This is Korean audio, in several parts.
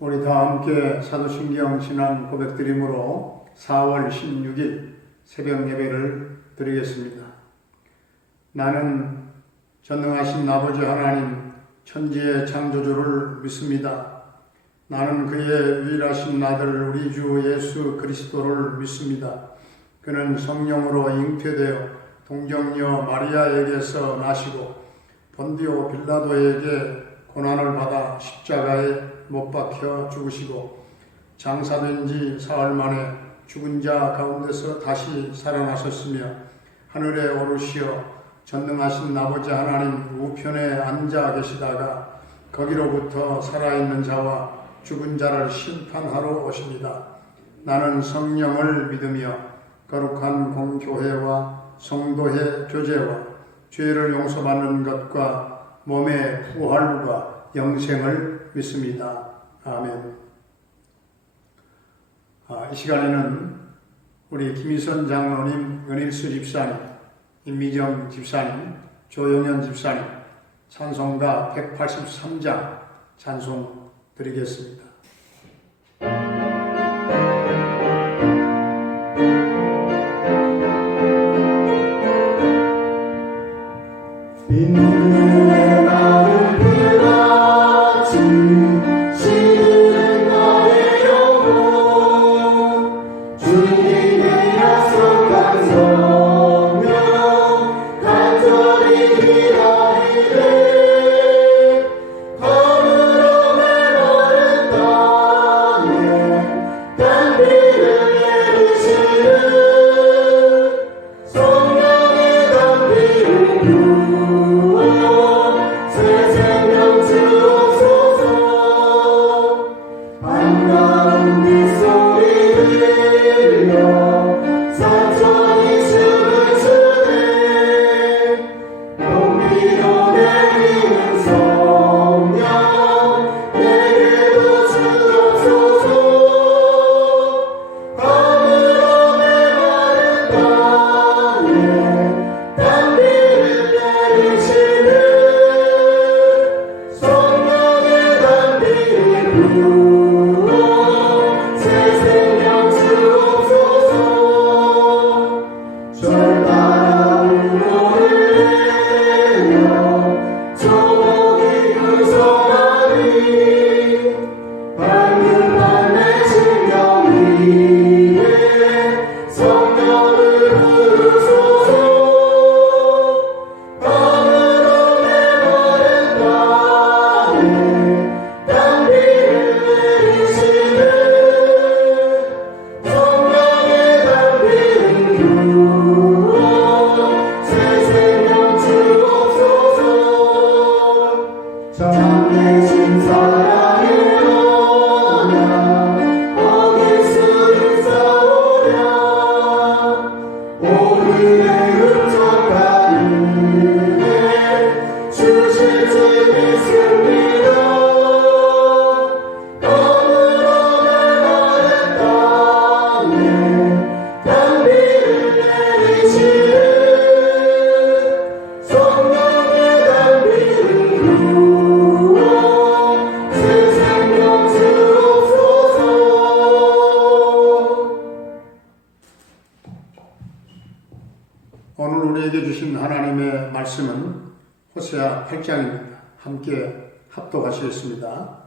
우리 다 함께 사도신경 신앙 고백드림으로 4월 16일 새벽 예배를 드리겠습니다. 나는 전능하신 아버지 하나님 천지의 창조주를 믿습니다. 나는 그의 유일하신 아들 우리 주 예수 그리스도를 믿습니다. 그는 성령으로 잉태되어 동정녀 마리아에게서 나시고 본디오 빌라도에게 고난을 받아 십자가에 못 박혀 죽으시고 장사된 지 사흘 만에 죽은 자 가운데서 다시 살아나셨으며 하늘에 오르시어 전능하신 아버지 하나님 우편에 앉아 계시다가 거기로부터 살아있는 자와 죽은 자를 심판하러 오십니다. 나는 성령을 믿으며 거룩한 공교회와 성도의 교제와 죄를 용서받는 것과 몸의 부활과 영생을 믿습니다. 아멘. 이 시간에는 우리 김희선 장로님, 연일수 집사님, 임미정 집사님, 조영현 집사님 찬송가 183장 찬송 드리겠습니다. 인문의 나를 빌어지 시들은 나의 영혼 주님의 약속한 성령 간절히 기다리네 걸으러 메마른 땅에 단비를 내리시는 성령의 단비를 새 생명 주옵소서. 반가운 빗소리 들려 산천이 춤을 추네 공기로 내리는 성령 내게도 주옵소서. 하늘로 메마른 땅에 단비를 내리시네 성령의 단비를 부어 새 생명 주옵소서. 절 따라 울고를 내려 조목이 구성하니 밝은 밤의 신경 위에 성령을 부르소서. 하늘로 메마른 땅에 단비를 내리시네 성령의 단비를 부어 새 생명 주옵소서. 참되신 사랑의 언약 어길 수 있사오랴 오늘의 흡족한 은혜 주실 줄 믿습니다. 하늘로 메마른 땅에 단비를 내리시네 성령의 단비를 부어 새 생명 주옵소서. 오늘 우리에게 주신 하나님의 말씀은 호세아 8장입니다. 함께 합독하시겠습니다.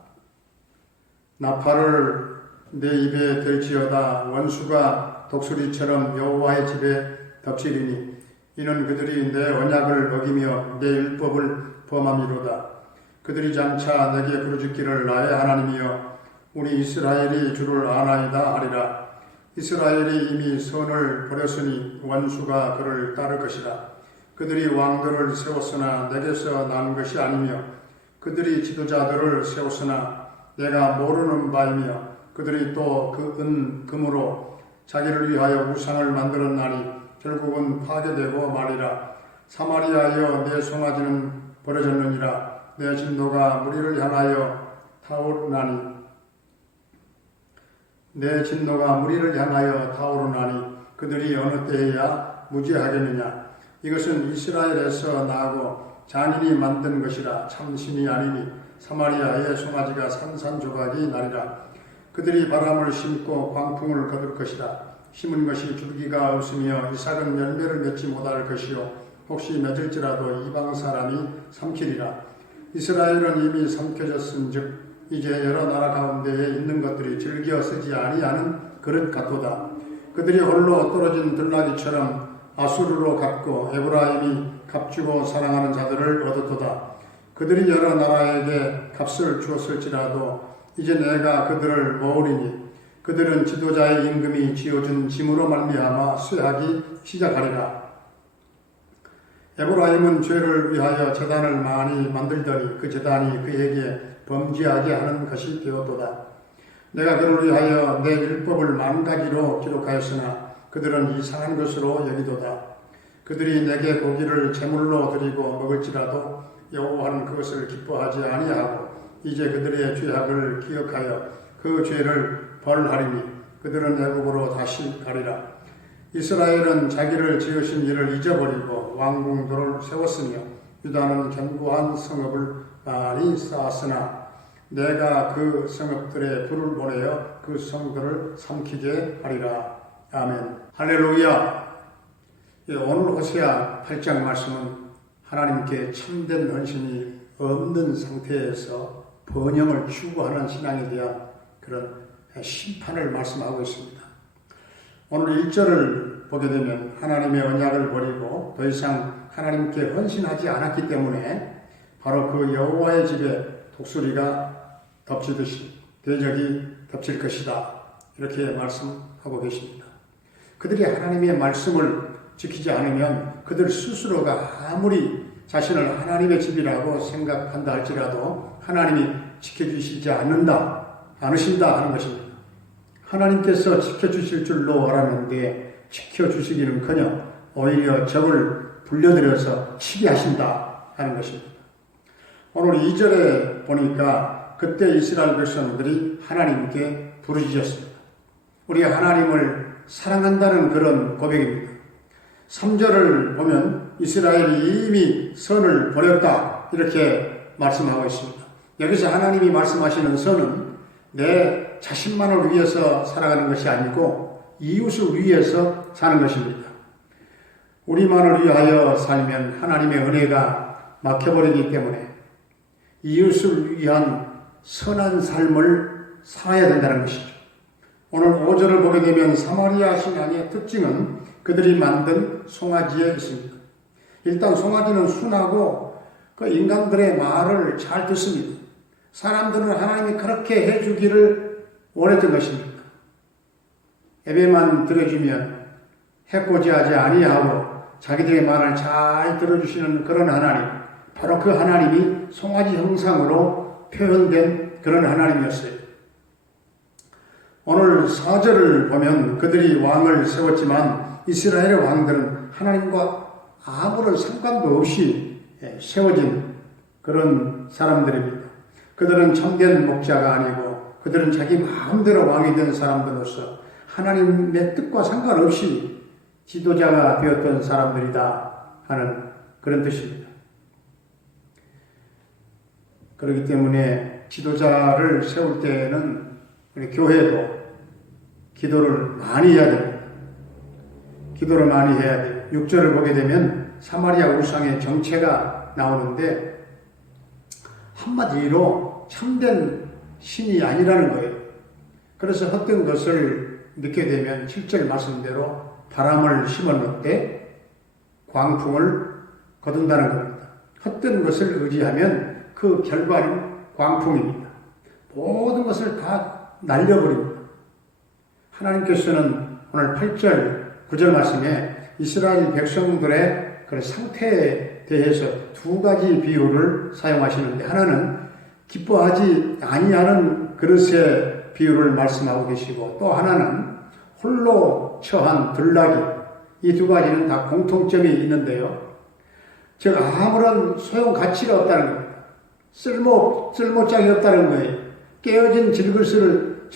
나팔을 내 입에 들지어다 원수가 독수리처럼 여호와의 집에 덮치리니 이는 그들이 내 언약을 어기며 내 율법을 범함이로다. 그들이 장차 내게 부르짖기를 나의 하나님이여 우리 이스라엘이 주를 아나이다 하리라. 이스라엘이 이미 선을 버렸으니 원수가 그를 따를 것이라. 그들이 왕들을 세웠으나 내게서 난 것이 아니며 그들이 지도자들을 세웠으나 내가 모르는 바이며 그들이 또 그 금으로 자기를 위하여 우상을 만들었나니 결국은 파괴되고 말이라. 사마리아여 내 송아지는 버려졌느니라. 내 진노가 무리를 향하여 타오르나니 내 진노가 무리를 향하여 타오르나니 그들이 어느 때에야 무지하겠느냐. 이것은 이스라엘에서 나고 잔인이 만든 것이라 참신이 아니니 사마리아의 송아지가 산산조각이 나리라. 그들이 바람을 심고 광풍을 거둘 것이다. 심은 것이 줄기가 없으며 이삭은 열매를 맺지 못할 것이요 혹시 맺을지라도 이방 사람이 삼키리라. 이스라엘은 이미 삼켜졌은즉 이제 여러 나라 가운데에 있는 것들이 즐겨 쓰지 아니하는 그릇 같도다. 그들이 홀로 떨어진 들나귀처럼 아수르로 갔고 에브라임이 값주고 사랑하는 자들을 얻었도다. 그들이 여러 나라에게 값을 주었을지라도 이제 내가 그들을 모으리니 그들은 지도자의 임금이 지어준 짐으로 말미암아 쇠하기 시작하리라. 에브라임은 죄를 위하여 제단을 많이 만들더니 그 제단이 그에게 범죄하게 하는 것이 되었도다. 내가 그를 위하여 내 율법을 만 가지로 기록하였으나 그들은 이상한 것으로 여기도다. 그들이 내게 고기를 제물로 드리고 먹을지라도 여호와는 그것을 기뻐하지 아니하고 이제 그들의 죄악을 기억하여 그 죄를 벌하리니 그들은 애국으로 다시 가리라. 이스라엘은 자기를 지으신 이를 잊어버리고 왕궁들을 세웠으며 유다는 견고한 성읍을 많이 쌓았으나 내가 그 성읍들에 불을 보내어 그 성들을 삼키게 하리라. 아멘. 할렐루야. 오늘 호세아 8장 말씀은 하나님께 참된 헌신이 없는 상태에서 번영을 추구하는 신앙에 대한 그런 심판을 말씀하고 있습니다. 오늘 1절을 보게 되면 하나님의 언약을 버리고 더 이상 하나님께 헌신하지 않았기 때문에 바로 그 여호와의 집에 독수리가 덮치듯이 대적이 덮칠 것이다. 이렇게 말씀하고 계십니다. 그들이 하나님의 말씀을 지키지 않으면 그들 스스로가 아무리 자신을 하나님의 집이라고 생각한다 할지라도 하나님이 지켜주시지 않으신다 하는 것입니다. 하나님께서 지켜주실 줄로 알았는데 지켜주시기는커녕 오히려 적을 불려들여서 치게 하신다 하는 것입니다. 오늘 2절에 보니까 그때 이스라엘 백성들이 하나님께 부르짖었습니다. 우리가 하나님을 사랑한다는 그런 고백입니다. 3절을 보면 이스라엘이 이미 선을 버렸다 이렇게 말씀하고 있습니다. 여기서 하나님이 말씀하시는 선은 내 자신만을 위해서 살아가는 것이 아니고 이웃을 위해서 사는 것입니다. 우리만을 위하여 살면 하나님의 은혜가 막혀버리기 때문에 이웃을 위한 선한 삶을 살아야 된다는 것이죠. 오늘 5절을 보게 되면 사마리아 신앙의 특징은 그들이 만든 송아지에 있습니다. 일단 송아지는 순하고 그 인간들의 말을 잘 듣습니다. 사람들은 하나님이 그렇게 해주기를 원했던 것입니다. 예배만 드려주면 해코지하지 아니하고 자기들의 말을 잘 들어주시는 그런 하나님, 바로 그 하나님이 송아지 형상으로 표현된 그런 하나님이었어요. 오늘 4절을 보면 그들이 왕을 세웠지만 이스라엘의 왕들은 하나님과 아무런 상관도 없이 세워진 그런 사람들입니다. 그들은 참된 목자가 아니고 그들은 자기 마음대로 왕이 된 사람들로서 하나님의 뜻과 상관없이 지도자가 되었던 사람들이다 하는 그런 뜻입니다. 그렇기 때문에 지도자를 세울 때에는 우리 교회도 기도를 많이 해야 됩니다. 기도를 많이 해야 돼요. 6절을 보게 되면 사마리아 우상의 정체가 나오는데 한마디로 참된 신이 아니라는 거예요. 그래서 헛된 것을 넣게 되면 7절 말씀대로 바람을 심어놓을 때 광풍을 거둔다는 겁니다. 헛된 것을 의지하면 그 결과는 광풍입니다. 모든 것을 다 날려버립니다. 하나님께서는 오늘 8절, 9절 말씀에 이스라엘 백성들의 그런 상태에 대해서 두 가지 비유를 사용하시는데 하나는 기뻐하지 아니하는 그릇의 비유를 말씀하고 계시고 또 하나는 홀로 처한 들나귀, 이 두 가지는 다 공통점이 있는데요. 즉 아무런 소용 가치가 없다는 겁니다. 쓸모짝이 없다는 거예요. 깨어진 질그릇을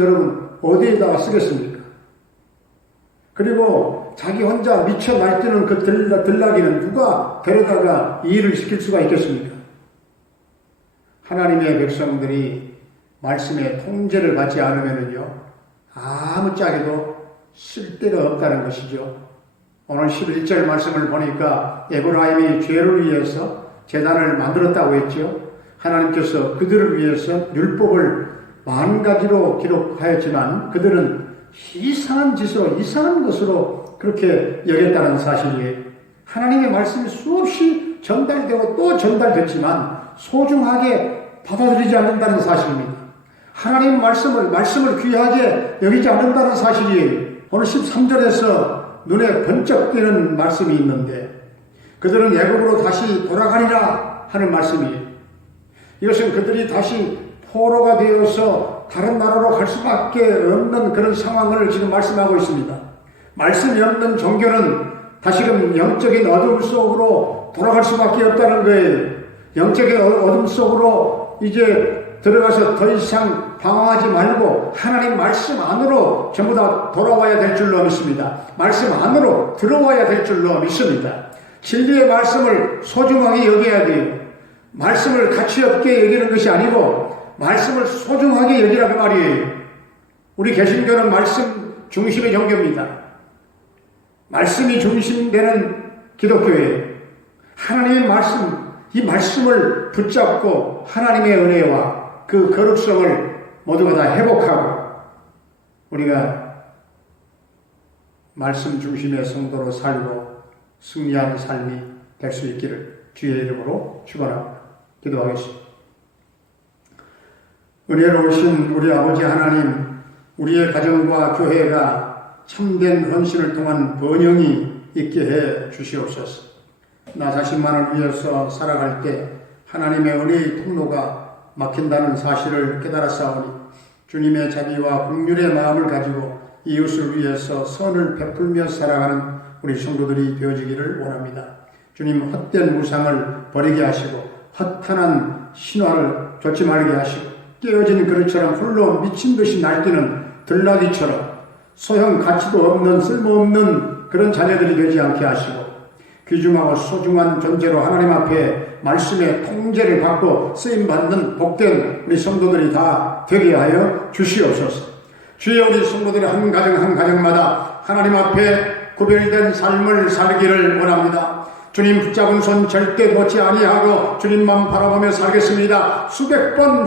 여러분 어디에다가 쓰겠습니까? 그리고 자기 혼자 미쳐 날뛰는 그 들나귀는 누가 데려다가 일을 시킬 수가 있겠습니까? 하나님의 백성들이 말씀의 통제를 받지 않으면요 아무짝에도 쓸데가 없다는 것이죠. 오늘 11절 말씀을 보니까 에브라임이 죄를 위해서 제단을 만들었다고 했죠. 하나님께서 그들을 위해서 율법을 10,000가지로 기록하였지만 그들은 이상한 짓으로 이상한 것으로 그렇게 여겼다는 사실이에요. 하나님의 말씀이 수없이 전달되고 또 전달됐지만 소중하게 받아들이지 않는다는 사실입니다. 하나님 말씀을 귀하게 여기지 않는다는 사실이에요. 오늘 13절에서 눈에 번쩍 띄는 말씀이 있는데 그들은 애굽으로 다시 돌아가리라 하는 말씀이에요. 이것은 그들이 다시 포로가 되어서 다른 나라로 갈 수밖에 없는 그런 상황을 지금 말씀하고 있습니다. 말씀이 없는 종교는 다시금 영적인 어둠 속으로 돌아갈 수밖에 없다는 거예요. 영적인 어둠 속으로 이제 들어가서 더 이상 방황하지 말고 하나님 말씀 안으로 전부 다 돌아와야 될 줄로 믿습니다. 말씀 안으로 들어와야 될 줄로 믿습니다. 진리의 말씀을 소중하게 여겨야 돼요. 말씀을 가치 없게 여기는 것이 아니고 말씀을 소중하게 여기라고 말이에요. 우리 개신교는 말씀 중심의 종교입니다. 말씀이 중심되는 기독교예요. 하나님의 말씀, 이 말씀을 붙잡고 하나님의 은혜와 그 거룩성을 모두가 다 회복하고 우리가 말씀 중심의 성도로 살고 승리하는 삶이 될 수 있기를 주의 이름으로 축원합니다. 기도하겠습니다. 은혜로우신 우리 아버지 하나님, 우리의 가정과 교회가 참된 헌신을 통한 번영이 있게 해 주시옵소서. 나 자신만을 위해서 살아갈 때 하나님의 은혜의 통로가 막힌다는 사실을 깨달았사오니 주님의 자비와 긍휼의 마음을 가지고 이웃을 위해서 선을 베풀며 살아가는 우리 성도들이 되어지기를 원합니다. 주님, 헛된 무상을 버리게 하시고 허탄한 신화를 좇지 말게 하시고 깨어진 그릇처럼 홀로 미친 듯이 날뛰는 들나귀처럼 소형 가치도 없는 쓸모없는 그런 자녀들이 되지 않게 하시고 귀중하고 소중한 존재로 하나님 앞에 말씀의 통제를 받고 쓰임받는 복된 우리 성도들이 다 되게 하여 주시옵소서. 주여, 우리 성도들의 한 가정 한 가정마다 하나님 앞에 구별된 삶을 살기를 원합니다. 주님 붙잡은 손 절대 놓지 아니하고 주님만 바라보며 살겠습니다. 수백 번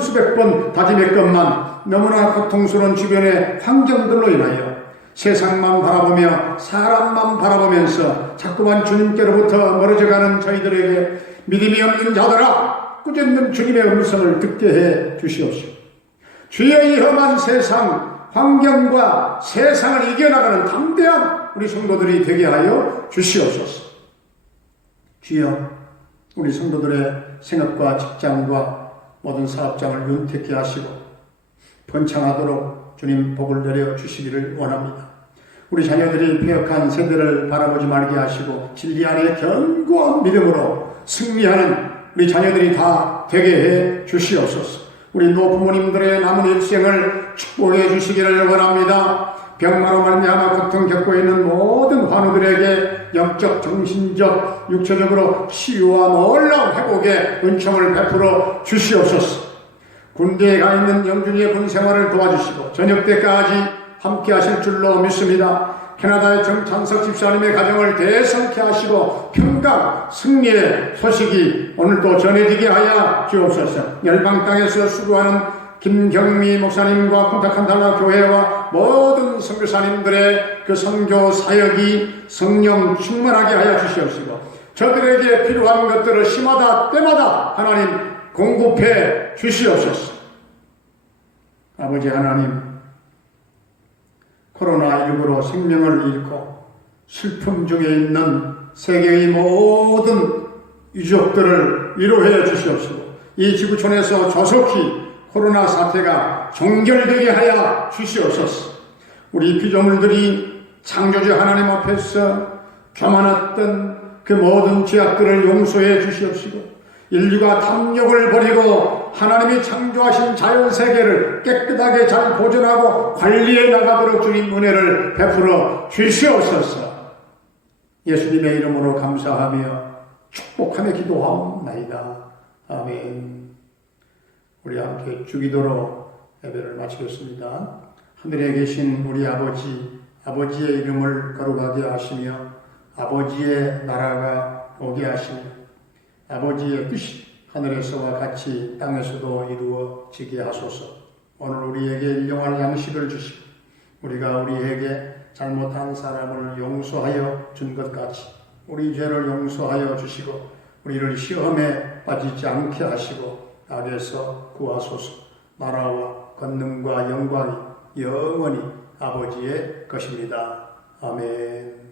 다짐했건만 너무나 고통스러운 주변의 환경들로 인하여 세상만 바라보며 사람만 바라보면서 자꾸만 주님께로부터 멀어져가는 저희들에게 믿음이 없는 자들아, 꾸짖는 주님의 음성을 듣게 해 주시옵소서. 주의 이 험한 세상 환경과 세상을 이겨나가는 담대한 우리 성도들이 되게 하여 주시옵소서. 주여, 우리 성도들의 생업과 직장과 모든 사업장을 윤택케 하시고 번창하도록 주님 복을 내려 주시기를 원합니다. 우리 자녀들이 폐역한 세대를 바라보지 말게 하시고 진리 안에 견고한 믿음으로 승리하는 우리 자녀들이 다 되게 해 주시옵소서. 우리 노부모님들의 남은 일생을 축복해 주시기를 원합니다. 병마로 말미암아 고통 겪고 있는 모든 환우들에게 영적, 정신적, 육체적으로 치유와 놀라운 회복의 은총을 베풀어 주시옵소서. 군대에 가 있는 영준이의 군 생활을 도와주시고 저녁 때까지 함께 하실 줄로 믿습니다. 캐나다의 정찬석 집사님의 가정을 대성케 하시고 평강 승리의 소식이 오늘도 전해지게 하여 주옵소서. 열방 땅에서 수고하는 김경미 목사님과 콘탁한달라 교회와 모든 선교사님들의 그 선교 사역이 성령 충만하게 하여 주시옵시고 저들에게 필요한 것들을 시마다 때마다 하나님 공급해 주시옵소서. 아버지 하나님, 코로나19로 생명을 잃고 슬픔 중에 있는 세계의 모든 유족들을 위로해 주시옵시고 이 지구촌에서 조속히 코로나 사태가 종결되게 하여 주시옵소서. 우리 피조물들이 창조주 하나님 앞에서 교만했던 그 모든 죄악들을 용서해 주시옵시고 인류가 탐욕을 버리고 하나님이 창조하신 자연세계를 깨끗하게 잘 보존하고 관리해 나가도록 주님 은혜를 베풀어 주시옵소서. 예수님의 이름으로 감사하며 축복하며 기도하옵나이다. 아멘. 우리 함께 주기도로 예배를 마치겠습니다. 하늘에 계신 우리 아버지, 아버지의 이름을 거룩하게 하시며 아버지의 나라가 오게 하시며 아버지의 뜻이 하늘에서와 같이 땅에서도 이루어지게 하소서. 오늘 우리에게 일용할 양식을 주시고 우리가 우리에게 잘못한 사람을 용서하여 준 것 같이 우리 죄를 용서하여 주시고 우리를 시험에 빠지지 않게 하시고 악에서 구하소서. 나라와 권능과 영광이 영원히 아버지의 것입니다. 아멘.